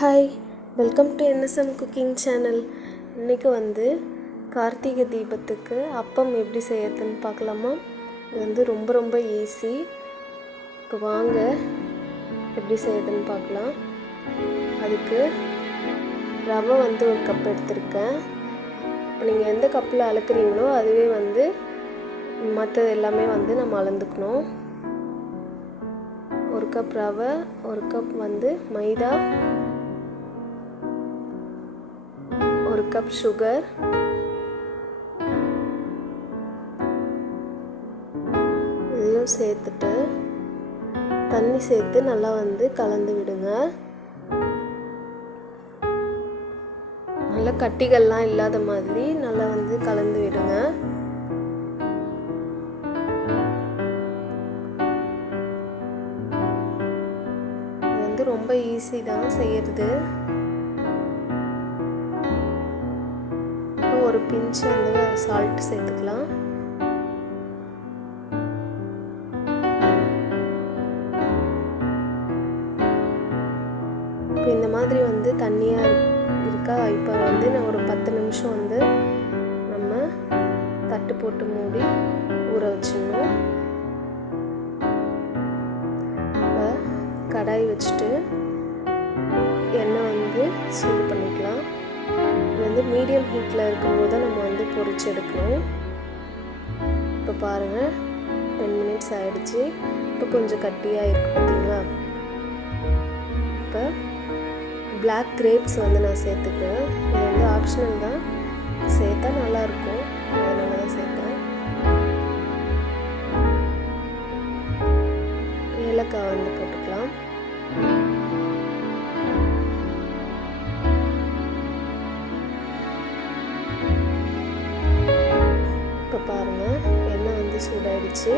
Hi, welcome to NSM cooking channel. இன்றைக்கி வந்து கார்த்திகை தீபத்துக்கு அப்பம் எப்படி செய்யறதுன்னு பார்க்கலாமா? இது ரொம்ப ரொம்ப ஈஸி. இப்போ வாங்க எப்படி செய்யறதுன்னு பார்க்கலாம். அதுக்கு ரவை வந்து ஒரு கப் எடுத்திருக்கேன். இப்போ நீங்கள் எந்த கப்பில் அளக்குறீங்களோ அதுவே வந்து மற்றது எல்லாமே வந்து நம்ம அளந்துக்கணும். ஒரு கப் ரவை, ஒரு கப் வந்து மைதா, ஒரு கப் சுகர், இதையும் சேர்த்துட்டு தண்ணி சேர்த்து நல்லா வந்து கலந்து விடுங்க. நல்லா கட்டிகள்லாம் இல்லாத மாதிரி நல்லா வந்து கலந்து விடுங்க. இது வந்து ரொம்ப ஈஸி தான் செய்யறது. ஒரு பிஞ்ச் வந்து சால்ட் சேர்த்துக்கலாம். இப்போ இந்த மாதிரி வந்து தண்ணியாக இருக்கா. இப்போ வந்து நான் ஒரு 10 நிமிஷம் வந்து நம்ம தட்டு போட்டு மூடி ஊற வச்சிடணும். இப்போ கடாய் வச்சுட்டு எண்ணெய் வந்து சூடு பண்ணிக்கலாம். இது வந்து மீடியம் ஹீட்டில் இருக்கும்போது தான் நம்ம வந்து பொரிச்சு எடுக்கணும். இப்போ பாருங்கள், 10 மினிட்ஸ் ஆகிடுச்சு. இப்போ கொஞ்சம் கட்டியாக இருக்குது பார்த்தீங்களா? இப்போ பிளாக் கிரேப்ஸ் வந்து நான் சேர்த்துக்கிறேன். இது வந்து ஆப்ஷனல் தான், சேர்த்தா நல்லாயிருக்கும், அதனால தான் சேர்த்தேன். ஏலக்காய் வந்து போட்டுக்கலாம். இப்போ பாருங்கள், எண்ணெய் வந்து சூடாயிடுச்சு.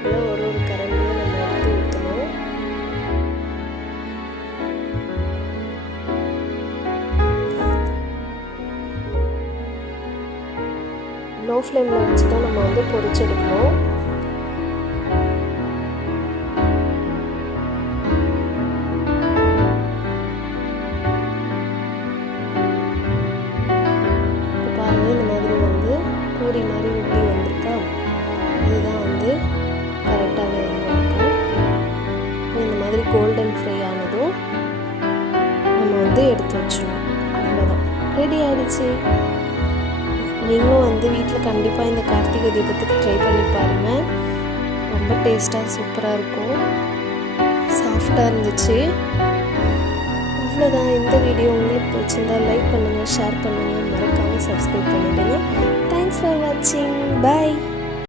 இதில் ஒரு கரண்டியை நம்ம எடுத்து ஊற்றணும். லோ ஃப்ளேமில் வச்சு தான் நம்ம வந்து பொரிச்செடுக்கணும். பூரி மாதிரி ஊற்றி வந்திருக்கா, இதுதான் வந்து கரெக்டான இதுவாக இருக்கும். இந்த மாதிரி கோல்டன் ஃப்ரை ஆனதும் நம்ம வந்து எடுத்து வச்சிடணும். அவ்வளோதான், ரெடி ஆகிடுச்சு. நீங்களும் வந்து வீட்டில் கண்டிப்பாக இந்த கார்த்திகை தீபத்துக்கு ட்ரை பண்ணி பாருங்கள். ரொம்ப டேஸ்ட்டாக சூப்பராக இருக்கும், சாஃப்டாக இருந்துச்சு. அவ்வளோதான். இந்த வீடியோ உங்களுக்கு பிடிச்சிருந்தா லைக் பண்ணுங்கள், ஷேர் பண்ணுங்கள், மறக்காமல் சப்ஸ்கிரைப் பண்ணிவிடுங்க. Thanks for watching. Bye.